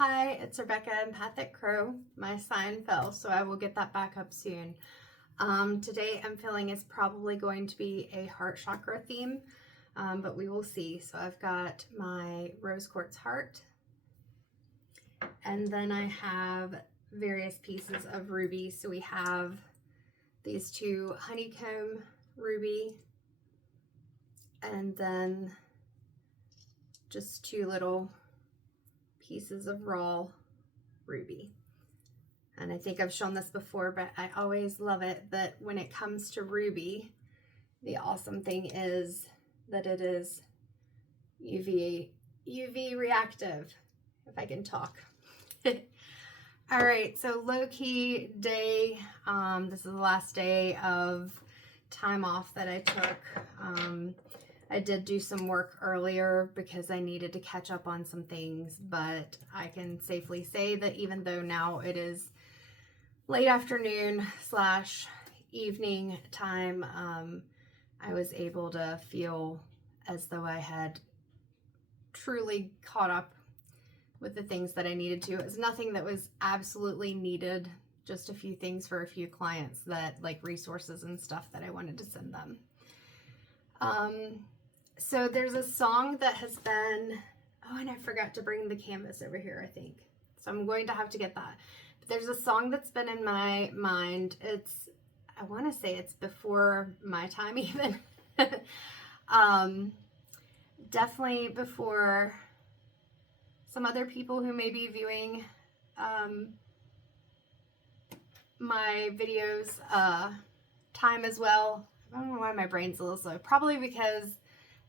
Hi, it's Rebecca Empathic Crow. My sign fell, so I will get that back up soon. Today I'm feeling is probably going to be a heart chakra theme, but we will see. So I've got my rose quartz heart, and then I have various pieces of ruby. So we have these two honeycomb ruby, and then just two little pieces of raw ruby. And I think I've shown this before, but I always love it that when it comes to ruby, the awesome thing is that it is UV reactive, if I can talk. All right, so low-key day. This is the last day of time off that I took. I did do some work earlier because I needed to catch up on some things, but I can safely say that even though now it is late afternoon / evening time, I was able to feel as though I had truly caught up with the things that I needed to. It was nothing that was absolutely needed, just a few things for a few clients that like resources and stuff that I wanted to send them. So there's a song that has been, oh, and I forgot to bring the canvas over here, I think. So I'm going to have to get that. But there's a song that's been in my mind. I want to say it's before my time even. Definitely before some other people who may be viewing my videos time as well. I don't know why my brain's a little slow. Probably because,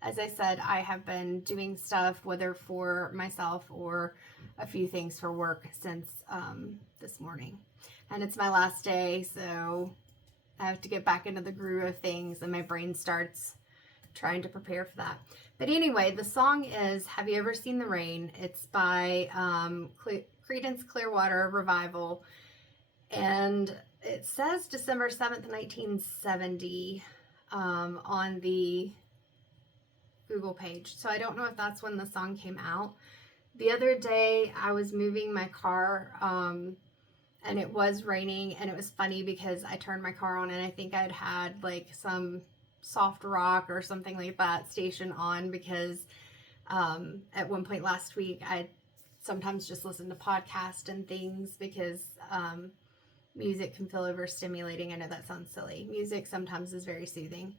as I said, I have been doing stuff, whether for myself or a few things for work since this morning. And it's my last day, so I have to get back into the groove of things, and my brain starts trying to prepare for that. But anyway, the song is Have You Ever Seen the Rain? It's by Creedence Clearwater Revival, and it says December 7th, 1970 on the Google page. So I don't know if that's when the song came out. The other day I was moving my car and it was raining, and it was funny because I turned my car on and I think I'd had like some soft rock or something like that station on because at one point last week I sometimes just listen to podcasts and things because music can feel overstimulating. I know that sounds silly. Music sometimes is very soothing.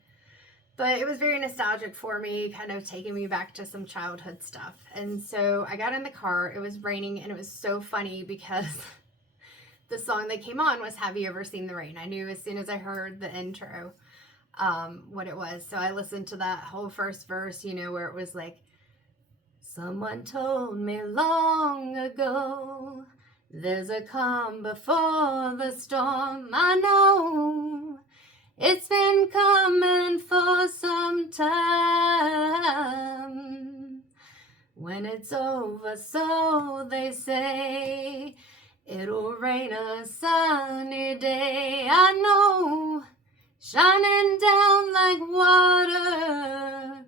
But it was very nostalgic for me, kind of taking me back to some childhood stuff. And so I got in the car, it was raining, and it was so funny because the song that came on was Have You Ever Seen the Rain? I knew as soon as I heard the intro what it was. So I listened to that whole first verse, you know, where it was like, someone told me long ago, there's a calm before the storm. I know it's been coming for some time. When it's over, so they say, it'll rain a sunny day. I know, shining down like water.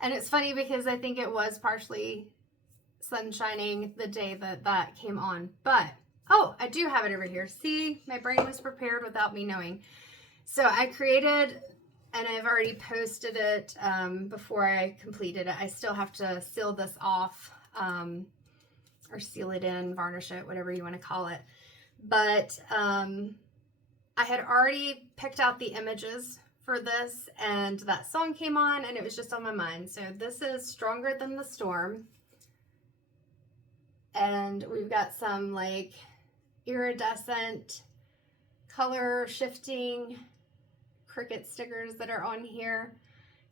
And it's funny because I think it was partially sun shining the day that came on. But, oh, I do have it over here. See, my brain was prepared without me knowing. So I created, and I've already posted it before I completed it. I still have to seal this off or seal it in, varnish it, whatever you want to call it. But I had already picked out the images for this, and that song came on, and it was just on my mind. So this is Stronger Than the Storm. And we've got some like iridescent color shifting Cricut stickers that are on here.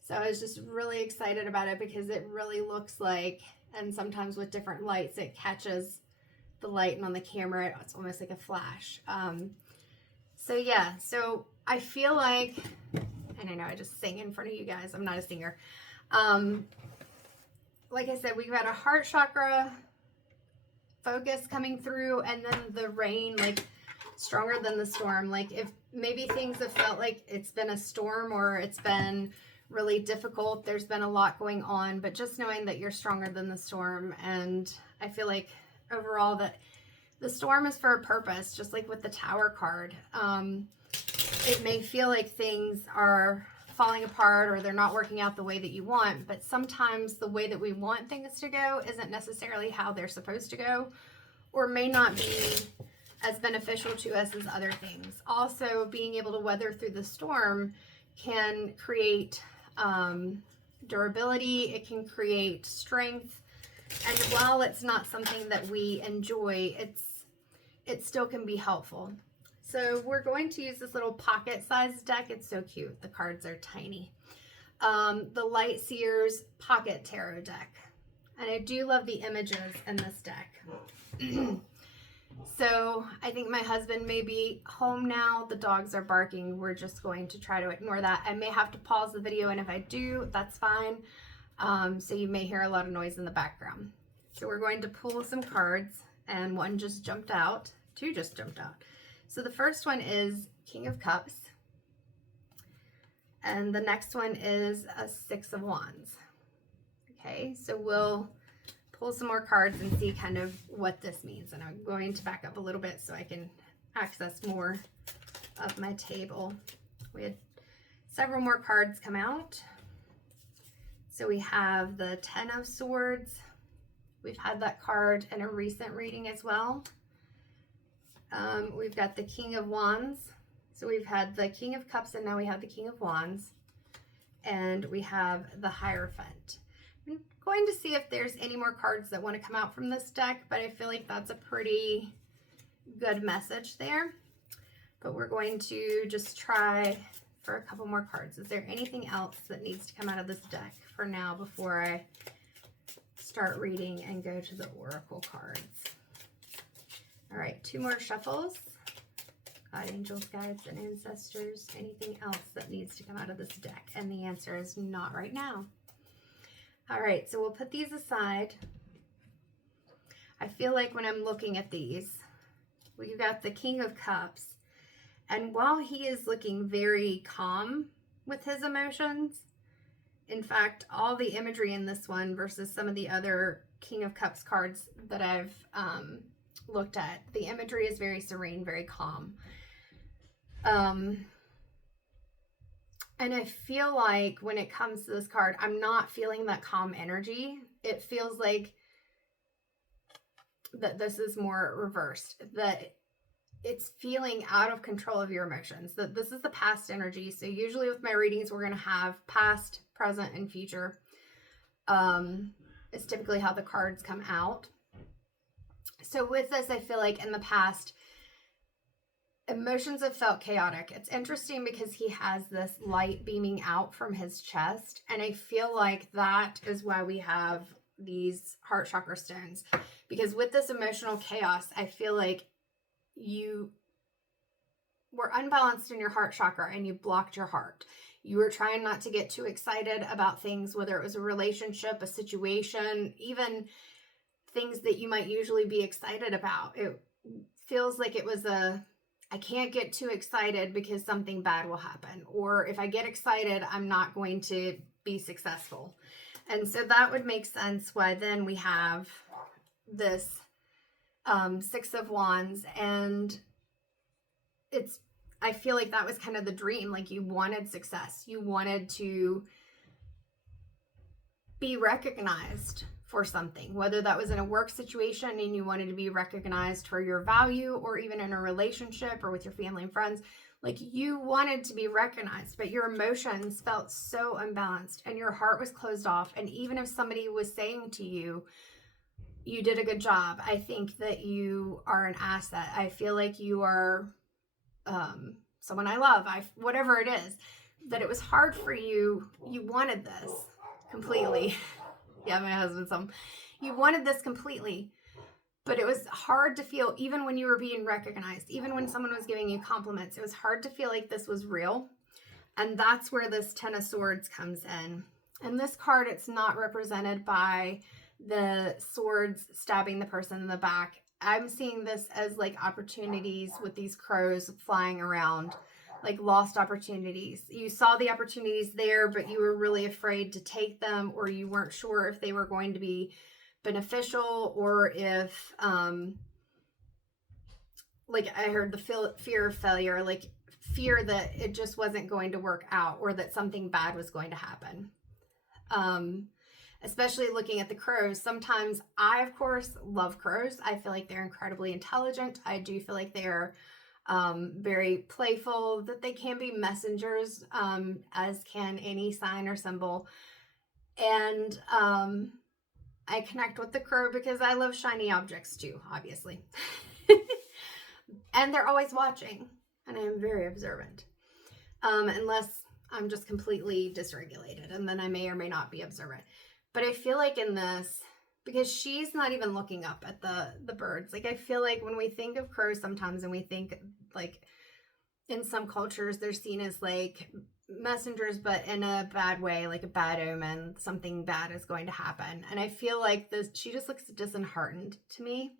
So I was just really excited about it because it really looks like, and sometimes with different lights it catches the light, and on the camera it's almost like a flash. So yeah, so I feel like, and I know I just sing in front of you guys, I'm not a singer. Like I said, we've got a heart chakra focus coming through, and then the rain, like stronger than the storm. Like if maybe things have felt like it's been a storm or it's been really difficult, there's been a lot going on, but just knowing that you're stronger than the storm. And I feel like overall that the storm is for a purpose, just like with the Tower card. It may feel like things are falling apart or they're not working out the way that you want, but sometimes the way that we want things to go isn't necessarily how they're supposed to go, or may not be as beneficial to us as other things. Also, being able to weather through the storm can create durability, it can create strength, and while it's not something that we enjoy, it still can be helpful. So we're going to use this little pocket-sized deck. It's so cute. The cards are tiny. The Light Seers Pocket Tarot deck. And I do love the images in this deck. So I think my husband may be home now. The dogs are barking. We're just going to try to ignore that. I may have to pause the video, and if I do, that's fine. So you may hear a lot of noise in the background. So we're going to pull some cards, and one just jumped out. Two just jumped out. So the first one is King of Cups, and the next one is a Six of Wands. Okay, so we'll pull some more cards and see kind of what this means. And I'm going to back up a little bit so I can access more of my table. We had several more cards come out. So we have the Ten of Swords. We've had that card in a recent reading as well. We've got the King of Wands. So we've had the King of Cups, and now we have the King of Wands. And we have the Hierophant. I'm going to see if there's any more cards that want to come out from this deck, but I feel like that's a pretty good message there. But we're going to just try for a couple more cards. Is there anything else that needs to come out of this deck for now before I start reading and go to the Oracle cards? All right, two more shuffles. God, angels, guides, and ancestors. Anything else that needs to come out of this deck? And the answer is not right now. All right, so we'll put these aside. I feel like when I'm looking at these, we've got the King of Cups. And while he is looking very calm with his emotions, in fact, all the imagery in this one versus some of the other King of Cups cards that I've looked at, the imagery is very serene, very calm. And I feel like when it comes to this card, I'm not feeling that calm energy. It feels like that this is more reversed, that it's feeling out of control of your emotions, that this is the past energy. So usually with my readings, we're going to have past, present, and future. It's typically how the cards come out. So with this, I feel like in the past, emotions have felt chaotic. It's interesting because he has this light beaming out from his chest. And I feel like that is why we have these heart chakra stones. Because with this emotional chaos, I feel like you were unbalanced in your heart chakra and you blocked your heart. You were trying not to get too excited about things, whether it was a relationship, a situation, even things that you might usually be excited about. It feels like it was I can't get too excited because something bad will happen. Or if I get excited, I'm not going to be successful. And so that would make sense why then we have this Six of Wands. And I feel like that was kind of the dream. Like you wanted success. You wanted to be recognized for something, whether that was in a work situation and you wanted to be recognized for your value, or even in a relationship or with your family and friends. Like you wanted to be recognized, but your emotions felt so unbalanced and your heart was closed off. And even if somebody was saying to you, you did a good job, I think that you are an asset. I feel like you are someone I love, whatever it is, that it was hard for you. You wanted this completely. Yeah, my husband's you wanted this completely, but it was hard to feel, even when you were being recognized, even when someone was giving you compliments, it was hard to feel like this was real. And that's where this Ten of Swords comes in. And this card, it's not represented by the swords stabbing the person in the back. I'm seeing this as like opportunities with these crows flying around, like lost opportunities. You saw the opportunities there, but you were really afraid to take them, or you weren't sure if they were going to be beneficial, or if like I heard the fear of failure, like fear that it just wasn't going to work out, or that something bad was going to happen. Especially looking at the crows. Sometimes I, of course, love crows. I feel like they're incredibly intelligent. I do feel like they're very playful, that they can be messengers, as can any sign or symbol. And I connect with the crow because I love shiny objects too, obviously. And they're always watching, and I am very observant. Unless I'm just completely dysregulated, and then I may or may not be observant. But I feel like in this, because she's not even looking up at the birds. Like, I feel like when we think of crows sometimes, and we think, like, in some cultures, they're seen as, like, messengers, but in a bad way, like a bad omen. Something bad is going to happen. And I feel like she just looks disheartened to me.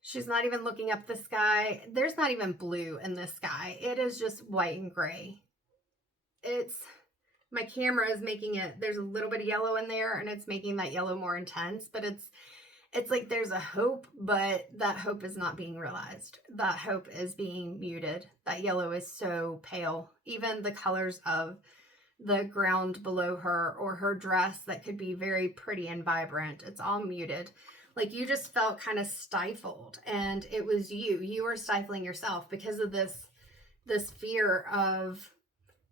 She's not even looking up the sky. There's not even blue in the sky. It is just white and gray. My camera is making it, there's a little bit of yellow in there, and it's making that yellow more intense, but it's like there's a hope, but that hope is not being realized. That hope is being muted. That yellow is so pale. Even the colors of the ground below her, or her dress that could be very pretty and vibrant, it's all muted. Like, you just felt kind of stifled, and it was you were stifling yourself because of this fear of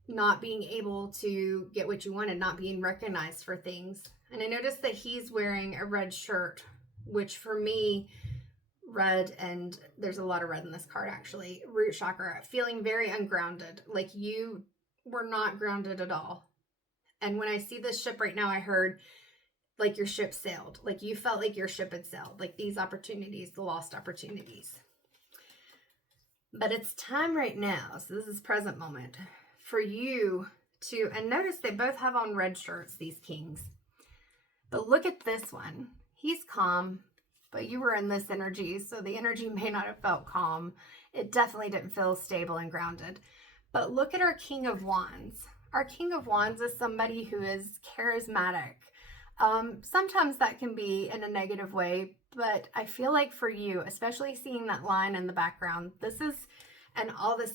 not being able to get what you wanted, not being recognized for things. And I noticed that he's wearing a red shirt, which for me, red, and there's a lot of red in this card actually, root chakra, feeling very ungrounded. Like, you were not grounded at all. And when I see this ship right now, I heard like your ship sailed. Like, you felt like your ship had sailed. Like, these opportunities, the lost opportunities. But it's time right now, so this is present moment, for you to, and notice they both have on red shirts, these kings. But look at this one. He's calm, but you were in this energy, so the energy may not have felt calm. It definitely didn't feel stable and grounded. But look at our King of Wands. Our King of Wands is somebody who is charismatic. Sometimes that can be in a negative way, but I feel like for you, especially seeing that line in the background, and all this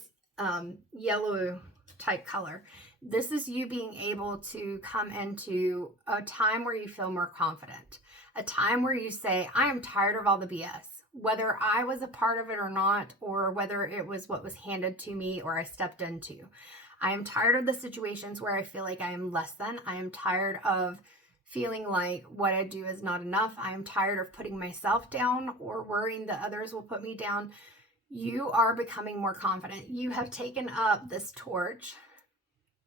yellow type color, this is you being able to come into a time where you feel more confident, a time where you say, I am tired of all the BS, whether I was a part of it or not, or whether it was what was handed to me or I stepped into. I am tired of the situations where I feel like I am less than. I am tired of feeling like what I do is not enough. I am tired of putting myself down or worrying that others will put me down. You are becoming more confident. You have taken up this torch,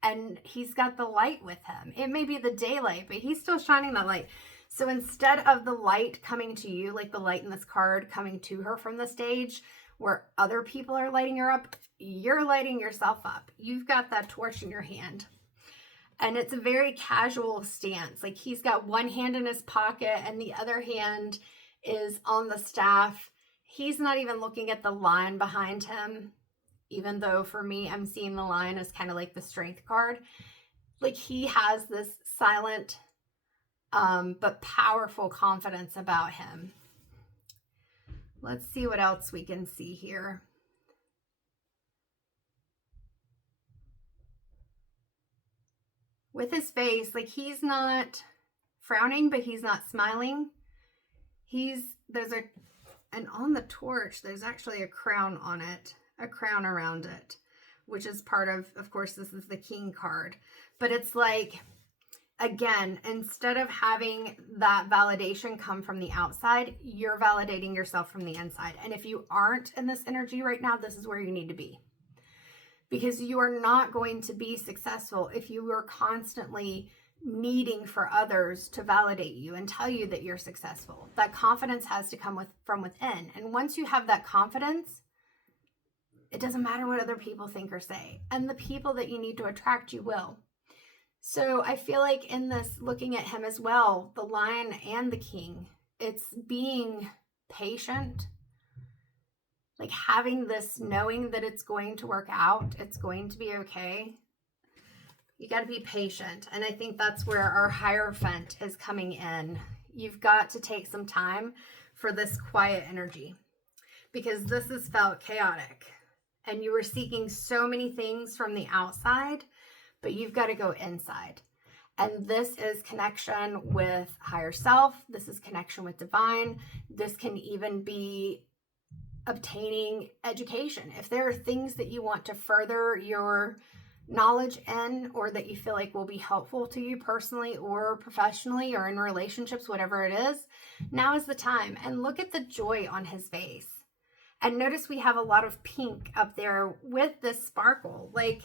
and he's got the light with him. It may be the daylight, but he's still shining that light. So instead of the light coming to you, like the light in this card coming to her from the stage where other people are lighting her up, you're lighting yourself up. You've got that torch in your hand. And it's a very casual stance. Like, he's got one hand in his pocket and the other hand is on the staff. He's not even looking at the lion behind him, even though for me, I'm seeing the lion as kind of like the strength card. Like, he has this silent, but powerful confidence about him. Let's see what else we can see here. With his face, like, he's not frowning, but he's not smiling. And on the torch, there's actually a crown on it, a crown around it, which is part of course, this is the king card. But it's like, again, instead of having that validation come from the outside, you're validating yourself from the inside. And if you aren't in this energy right now, this is where you need to be. Because you are not going to be successful if you are constantly needing for others to validate you and tell you that you're successful. That confidence has to come from within. And once you have that confidence, it doesn't matter what other people think or say. And the people that you need to attract, you will. So I feel like in this, looking at him as well, the lion and the king, it's being patient. Like, having this knowing that it's going to work out, it's going to be okay. You got to be patient. And I think that's where our Hierophant is coming in. you've got to take some time for this quiet energy, because this has felt chaotic and you were seeking so many things from the outside, but you've got to go inside. And this is connection with higher self. This is connection with divine. This can even be obtaining education. If there are things that you want to further your knowledge in, or that you feel like will be helpful to you personally or professionally or in relationships, whatever it is, now is the time. And look at the joy on his face. And notice we have a lot of pink up there with this sparkle, like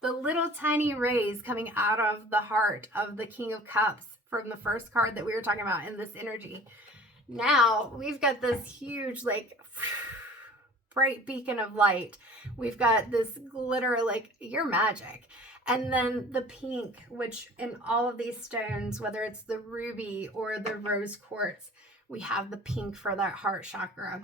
the little tiny rays coming out of the heart of the King of Cups from the first card that we were talking about in this energy. Now we've got this huge, like, bright beacon of light. We've got this glitter, like, you're magic. And then the pink, which in all of these stones, whether it's the ruby or the rose quartz, we have the pink for that heart chakra.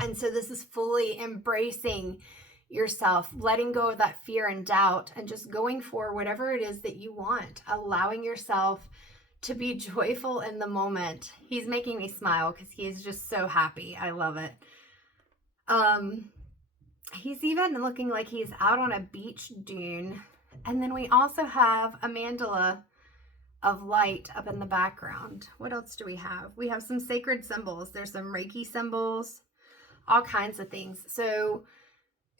And so this is fully embracing yourself, letting go of that fear and doubt, and just going for whatever it is that you want, allowing yourself to be joyful in the moment. He's making me smile because he is just so happy. I love it. He's even looking like he's out on a beach dune. And then we also have a mandala of light up in the background. What else do we have? We have some sacred symbols. There's some Reiki symbols, all kinds of things. So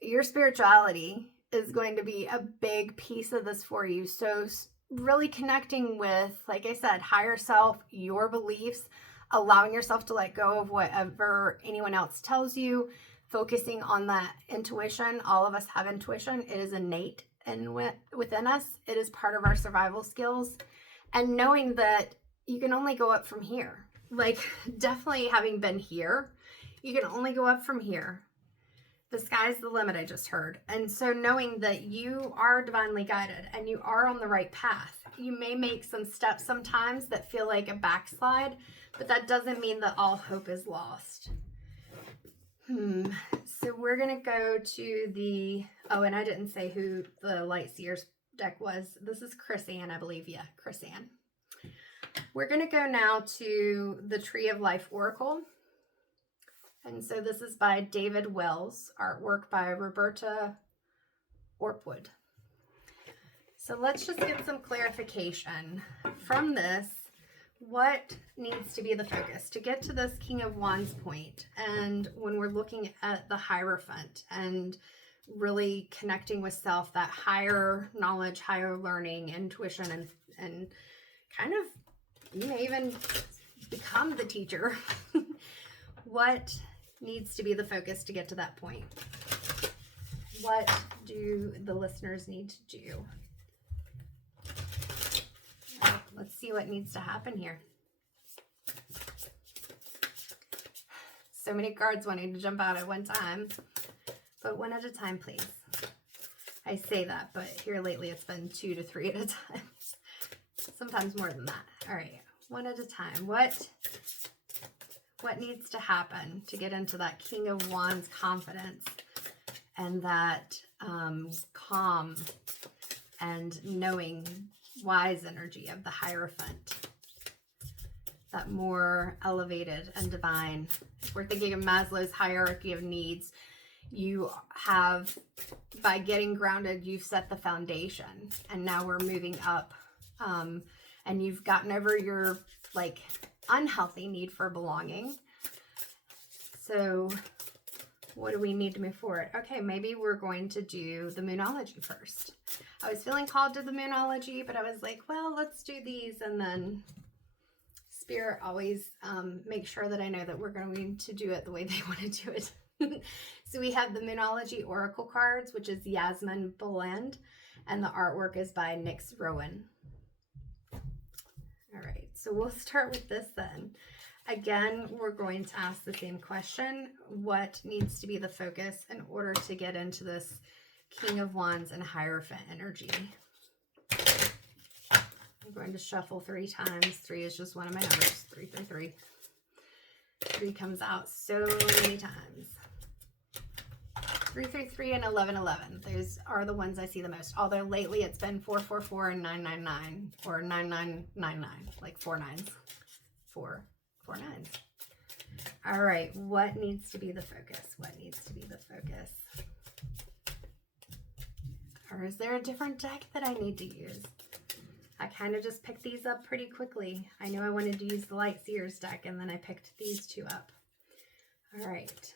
your spirituality is going to be a big piece of this for you. So really connecting with, like I said, higher self, your beliefs, allowing yourself to let go of whatever anyone else tells you, focusing on that intuition. All of us have intuition. It is innate and within us. It is part of our survival skills. And knowing that you can only go up from here. Like, definitely having been here, you can only go up from here. The sky's the limit, I just heard. And so knowing that you are divinely guided and you are on the right path. You may make some steps sometimes that feel like a backslide, but that doesn't mean that all hope is lost. So we're going to go to the, oh, and I didn't say who the Light Seers deck was. This is Chris-Anne, I believe. Yeah, Chris-Anne. We're going to go now to the Tree of Life Oracle. And so this is by David Wells, artwork by Roberta Orpwood. So let's just get some clarification from this. What needs to be the focus to get to this King of Wands point? And when we're looking at the Hierophant and really connecting with self, that higher knowledge, higher learning, intuition, and kind of, you may even become the teacher. What needs to be the focus to get to that point? What do the listeners need to do? Let's see what needs to happen here. So many cards wanting to jump out at one time, but one at a time, please. I say that, but here lately it's been 2 to 3 at a time. Sometimes more than that. All right, one at a time. What needs to happen to get into that King of Wands confidence and that calm and knowing wise energy of the Hierophant, that more elevated and divine? If we're thinking of Maslow's hierarchy of needs, you have, by getting grounded, you've set the foundation, and now we're moving up, and you've gotten over your like unhealthy need for belonging. So what do we need to move forward? Okay, maybe we're going to do the Moonology first. I was feeling called to the Moonology, but I was like, well, let's do these. And then Spirit always makes sure that I know that we're going to do it the way they want to do it. So we have the Moonology Oracle cards, which is Yasmin Belend, and the artwork is by Nyx Rowan. All right, so we'll start with this then. Again, we're going to ask the same question. What needs to be the focus in order to get into this King of Wands and Hierophant energy? I'm going to shuffle 3 times. 3 is just one of my numbers. 3, 3, 3. 3 comes out so many times. 333 and 1111. Those are the ones I see the most. Although lately it's been 444 and 999 or 9999, like 4 nines. 4 nines. All right, what needs to be the focus? What needs to be the focus? Or is there a different deck that I need to use? I kind of just picked these up pretty quickly. I knew I wanted to use the Light Seers deck, and then I picked these two up. All right.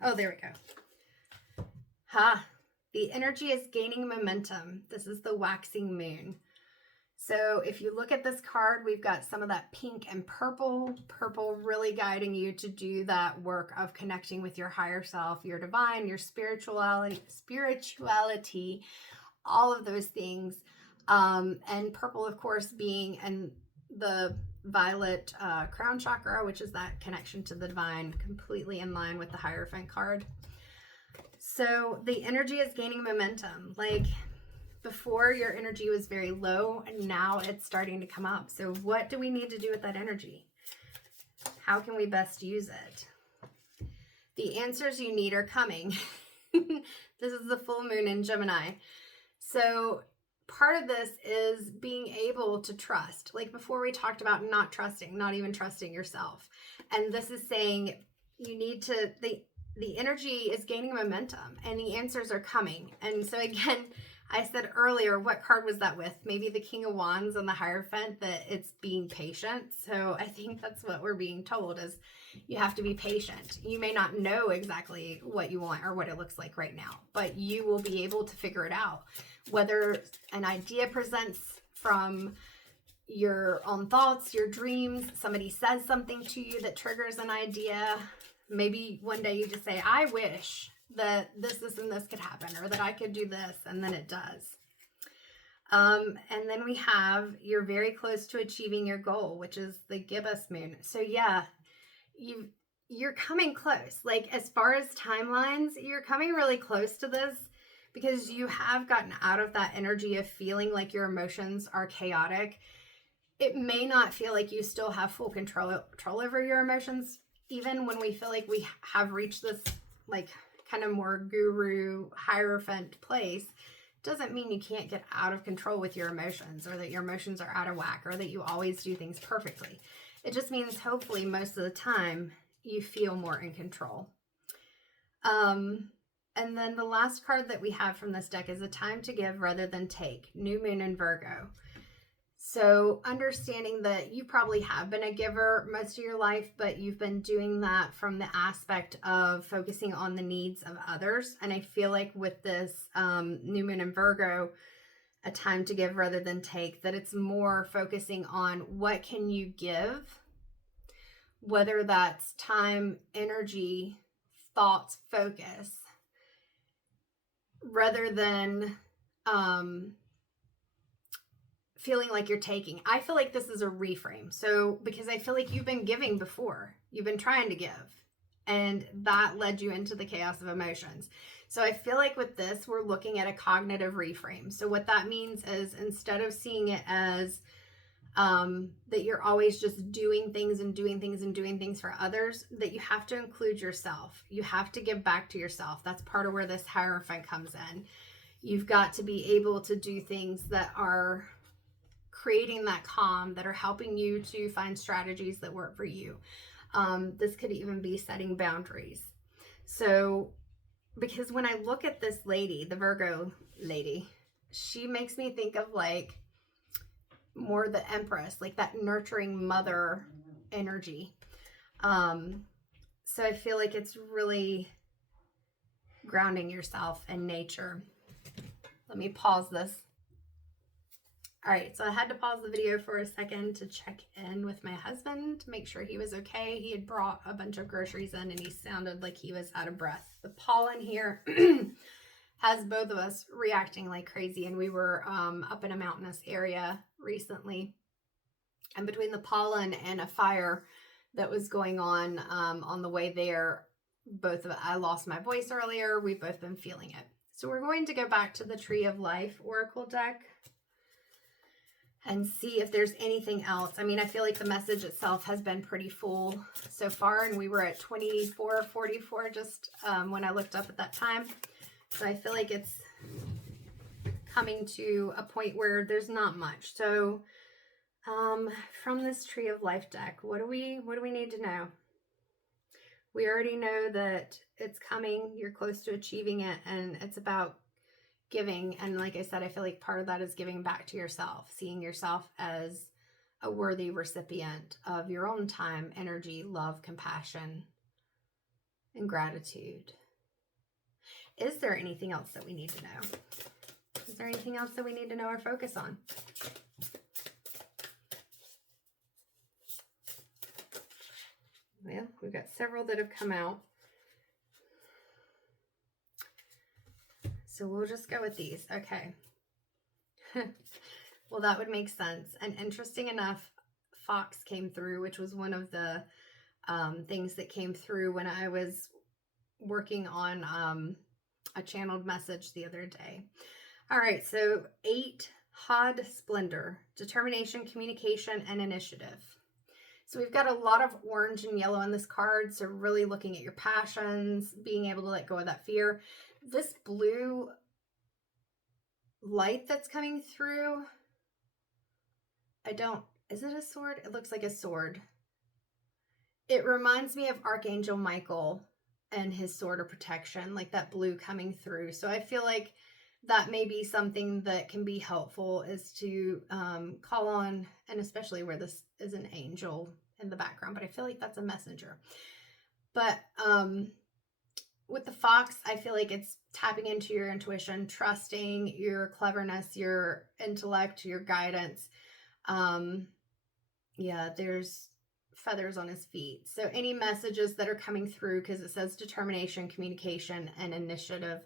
Oh, there we go. The energy is gaining momentum. This is the waxing moon. So if you look at this card, we've got some of that pink and purple. Purple really guiding you to do that work of connecting with your higher self, your divine, your spirituality, all of those things. And purple, of course, being in the violet crown chakra, which is that connection to the divine, completely in line with the Hierophant card. So the energy is gaining momentum. Like before, your energy was very low, and now it's starting to come up. So what do we need to do with that energy? How can we best use it? The answers you need are coming. This is the full moon in Gemini. So part of this is being able to trust. Like before, we talked about not trusting, not even trusting yourself. And this is saying you need to, the energy is gaining momentum and the answers are coming. And so again, I said earlier, what card was that with? Maybe the King of Wands and the Hierophant, that it's being patient. So I think that's what we're being told, is you have to be patient. You may not know exactly what you want or what it looks like right now, but you will be able to figure it out. Whether an idea presents from your own thoughts, your dreams, somebody says something to you that triggers an idea. Maybe one day you just say, I wish that this and this could happen, or that I could do this, and then it does. And then we have, you're very close to achieving your goal, which is the gibbous moon. So yeah, you're coming close. Like as far as timelines, you're coming really close to this, because you have gotten out of that energy of feeling like your emotions are chaotic. It may not feel like you still have full control over your emotions, even when we feel like we have reached this like kind of more guru Hierophant place. Doesn't mean you can't get out of control with your emotions, or that your emotions are out of whack, or that you always do things perfectly. It just means hopefully most of the time you feel more in control. And then the last card that we have from this deck is a time to give rather than take. New moon in Virgo. So understanding that you probably have been a giver most of your life, but you've been doing that from the aspect of focusing on the needs of others. And I feel like with this new moon in Virgo, a time to give rather than take, that it's more focusing on what can you give, whether that's time, energy, thoughts, focus, rather than feeling like you're taking. I feel like this is a reframe. So because I feel like you've been giving before, you've been trying to give, and that led you into the chaos of emotions. So I feel like with this, we're looking at a cognitive reframe. So what that means is, instead of seeing it as that you're always just doing things for others, that you have to include yourself. You have to give back to yourself. That's part of where this Hierophant comes in. You've got to be able to do things that are creating that calm, that are helping you to find strategies that work for you. This could even be setting boundaries. So, because when I look at this lady, the Virgo lady, she makes me think of like more the Empress, like that nurturing mother energy. So I feel like it's really grounding yourself in nature. Let me pause this. All right, so I had to pause the video for a second to check in with my husband to make sure he was okay. He had brought a bunch of groceries in and he sounded like he was out of breath. The pollen here has both of us reacting like crazy, and we were up in a mountainous area recently. And between the pollen and a fire that was going on the way there, I lost my voice earlier. We've both been feeling it. So we're going to go back to the Tree of Life Oracle deck. and see if there's anything else. I mean, I feel like the message itself has been pretty full so far, and we were at 24:44 just when I looked up at that time. So I feel like it's coming to a point where there's not much. So from this Tree of Life deck, what do we need to know? We already know that it's coming, you're close to achieving it, and it's about giving. And like I said, I feel like part of that is giving back to yourself, seeing yourself as a worthy recipient of your own time, energy, love, compassion, and gratitude. Is there anything else that we need to know? Is there anything else that we need to know or focus on? Well, we've got several that have come out. So we'll just go with these. Okay. Well, that would make sense. And interesting enough, Fox came through, which was one of the things that came through when I was working on a channeled message the other day. All right, so 8, Hod Splendor, determination, communication, and initiative. So we've got a lot of orange and yellow in this card. So really looking at your passions, being able to let go of that fear. This blue light that's coming through, is it a sword? It looks like a sword. It reminds me of Archangel Michael and his sword of protection, like that blue coming through. So I feel like that may be something that can be helpful, is to call on, and especially where this is an angel in the background, but I feel like that's a messenger. But with the fox, I feel like it's tapping into your intuition, trusting your cleverness, your intellect, your guidance. Yeah, there's feathers on his feet. So any messages that are coming through, because it says determination, communication, and initiative.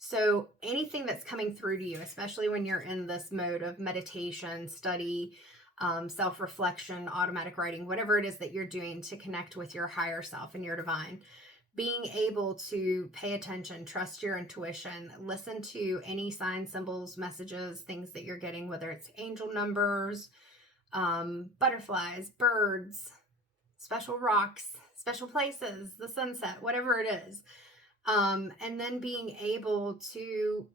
So anything that's coming through to you, especially when you're in this mode of meditation, study, self-reflection, automatic writing, whatever it is that you're doing to connect with your higher self and your divine, being able to pay attention, trust your intuition, listen to any signs, symbols, messages, things that you're getting, whether it's angel numbers, butterflies, birds, special rocks, special places, the sunset, whatever it is. And then being able to,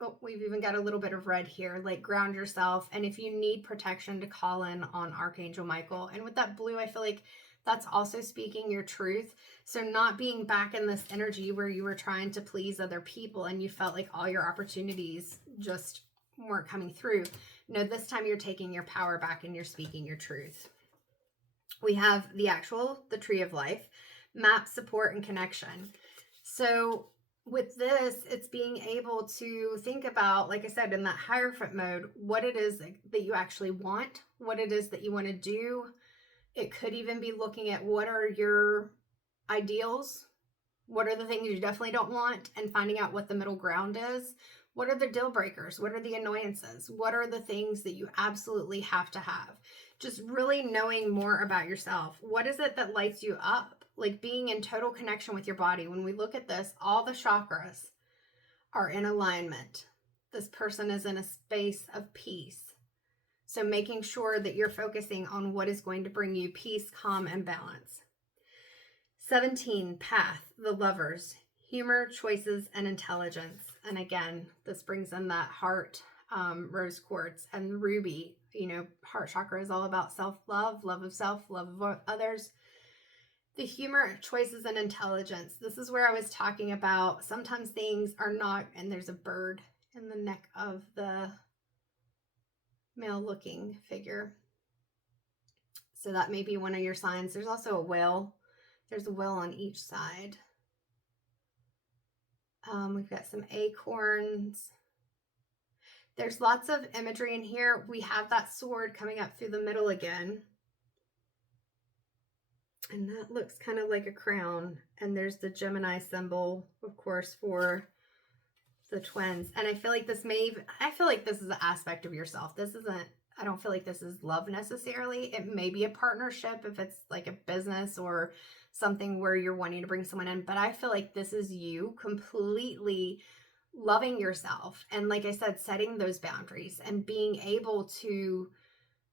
oh, we've even got a little bit of red here, like ground yourself. And if you need protection, to call in on Archangel Michael. And with that blue, I feel like that's also speaking your truth. So not being back in this energy where you were trying to please other people and you felt like all your opportunities just weren't coming through. No, this time you're taking your power back and you're speaking your truth. We have the Tree of Life, map, support, and connection. So with this, it's being able to think about, like I said, in that Hierophant mode, what it is that you actually want, what it is that you want to do. It could even be looking at what are your ideals, what are the things you definitely don't want, and finding out what the middle ground is. What are the deal breakers? What are the annoyances? What are the things that you absolutely have to have? Just really knowing more about yourself. What is it that lights you up? Like being in total connection with your body. When we look at this, all the chakras are in alignment. This person is in a space of peace. So making sure that you're focusing on what is going to bring you peace, calm, and balance. 17, Path, the Lovers, humor, choices, and intelligence. And again, this brings in that heart, rose quartz, and ruby. You know, heart chakra is all about self-love, love of self, love of others. The humor, choices, and intelligence. This is where I was talking about sometimes things are not, and there's a bird in the neck of the male-looking figure. So that may be one of your signs. There's also a whale. There's a whale on each side. We've got some acorns. There's lots of imagery in here. We have that sword coming up through the middle again. And that looks kind of like a crown. And there's the Gemini symbol, of course, for the twins. And I feel like this is an aspect of yourself. I don't feel like this is love necessarily. It may be a partnership if it's like a business or something where you're wanting to bring someone in. But I feel like this is you completely loving yourself. And like I said, setting those boundaries and being able to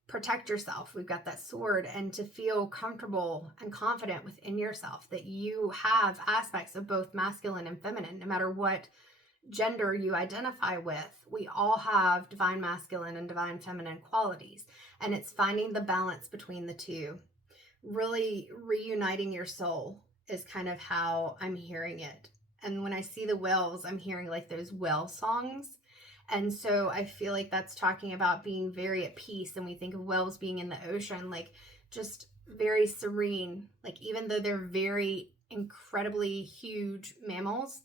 protect yourself. We've got that sword, and to feel comfortable and confident within yourself that you have aspects of both masculine and feminine, no matter what gender you identify with. We all have divine masculine and divine feminine qualities, and it's finding the balance between the two. Really reuniting your soul is kind of how I'm hearing it. And when I see the whales, I'm hearing like those whale songs. And so I feel like that's talking about being very at peace. And we think of whales being in the ocean, like just very serene. Like even though they're very incredibly huge mammals,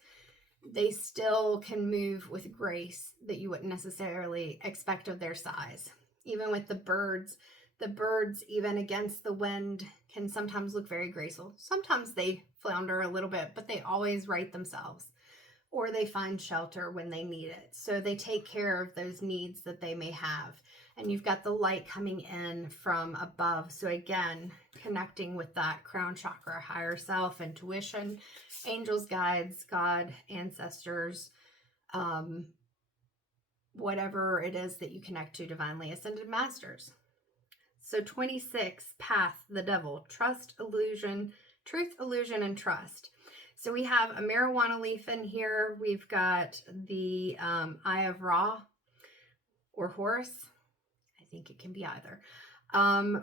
they still can move with grace that you wouldn't necessarily expect of their size. Even with the birds, even against the wind, can sometimes look very graceful. Sometimes they flounder a little bit, but they always right themselves, or they find shelter when they need it. So they take care of those needs that they may have. And you've got the light coming in from above. So again, connecting with that crown chakra, higher self, intuition, angels, guides, God, ancestors, whatever it is that you connect to, divinely ascended masters. So 26, path, the devil, trust, illusion, truth, illusion, and trust. So we have a marijuana leaf in here. We've got the Eye of Ra or Horus. I think it can be either.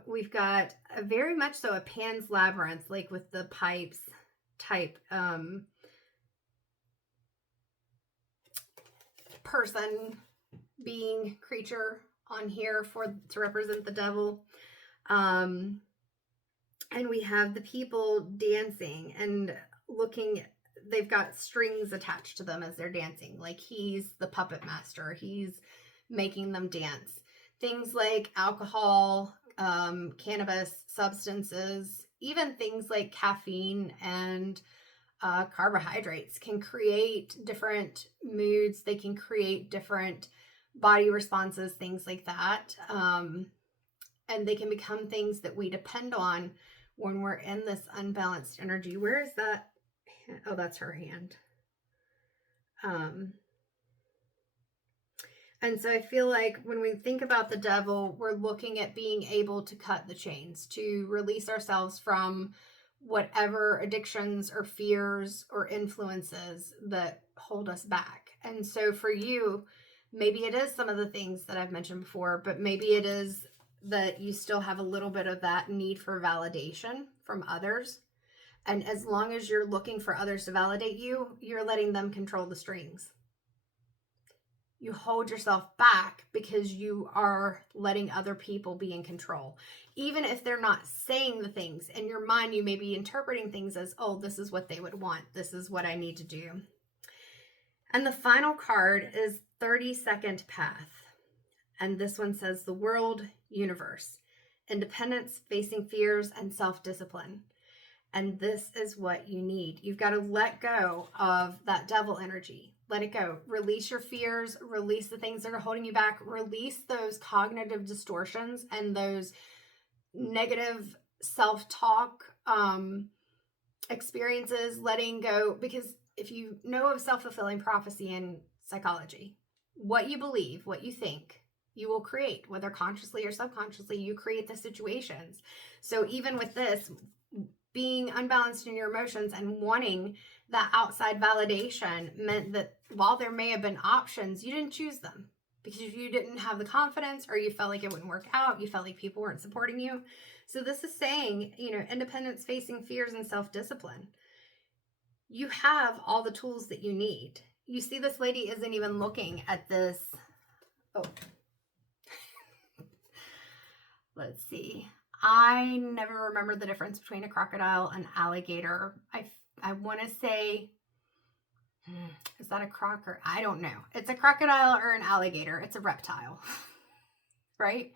We've got very much so a Pan's Labyrinth, like with the pipes type person, being, creature on here to represent the devil. And we have the people dancing and looking. They've got strings attached to them as they're dancing, like he's the puppet master, he's making them dance. Things like alcohol, cannabis substances, even things like caffeine and carbohydrates can create different moods. They can create different body responses, things like that. And they can become things that we depend on when we're in this unbalanced energy. Where is that? Oh, that's her hand. And so I feel like when we think about the devil, we're looking at being able to cut the chains, to release ourselves from whatever addictions or fears or influences that hold us back. And so for you, maybe it is some of the things that I've mentioned before, but maybe it is that you still have a little bit of that need for validation from others. And as long as you're looking for others to validate you, you're letting them control the strings. You hold yourself back because you are letting other people be in control. Even if they're not saying the things, in your mind, you may be interpreting things as, oh, this is what they would want. This is what I need to do. And the final card is 32nd path. And this one says the world, universe, independence, facing fears, and self-discipline. And this is what you need. You've got to let go of that devil energy. Let it go. Release your fears. Release the things that are holding you back. Release those cognitive distortions and those negative self-talk experiences. Letting go. Because if you know of self-fulfilling prophecy in psychology, what you believe, what you think, you will create, whether consciously or subconsciously. You create the situations. So even with this, being unbalanced in your emotions and wanting that outside validation meant that while there may have been options, you didn't choose them because you didn't have the confidence, or you felt like it wouldn't work out. You felt like people weren't supporting you. So this is saying, independence, facing fears, and self-discipline. You have all the tools that you need. You see, this lady isn't even looking at this. Oh, let's see. I never remember the difference between a crocodile and alligator. I want to say, is that a croc or I don't know. It's a crocodile or an alligator. It's a reptile, right?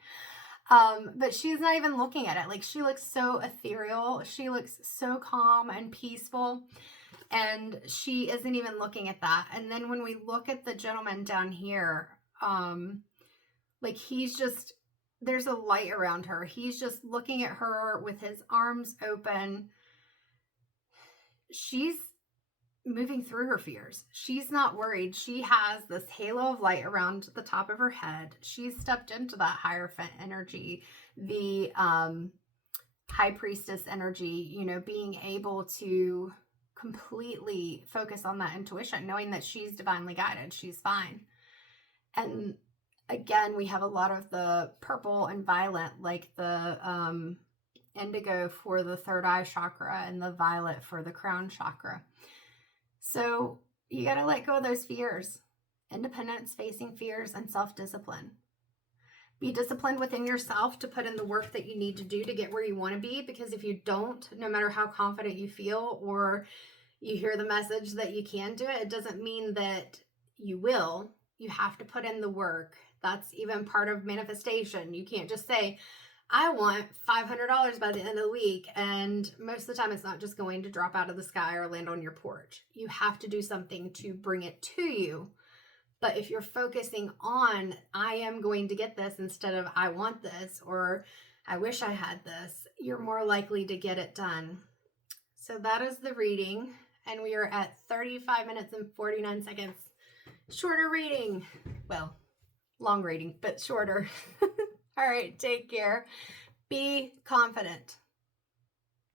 But she's not even looking at it. Like, she looks so ethereal. She looks so calm and peaceful, and she isn't even looking at that. And then when we look at the gentleman down here, like he's just, there's a light around her. He's just looking at her with his arms open. She's moving through her fears. She's not worried. She has this halo of light around the top of her head. She's stepped into that Hierophant energy, the high priestess energy, you know, being able to completely focus on that intuition, knowing that she's divinely guided. She's fine. And again, we have a lot of the purple and violet, like the indigo for the third eye chakra and the violet for the crown chakra. So you got to let go of those fears. Independence, facing fears, and self-discipline. Be disciplined within yourself to put in the work that you need to do to get where you want to be, because if you don't, no matter how confident you feel or you hear the message that you can do it, it doesn't mean that you will. You have to put in the work. That's even part of manifestation. You can't just say, I want $500 by the end of the week. And most of the time, it's not just going to drop out of the sky or land on your porch. You have to do something to bring it to you. But if you're focusing on, I am going to get this instead of I want this or I wish I had this, you're more likely to get it done. So that is the reading. And we are at 35 minutes and 49 seconds. Shorter reading. Well, long reading, but shorter. All right, take care. Be confident.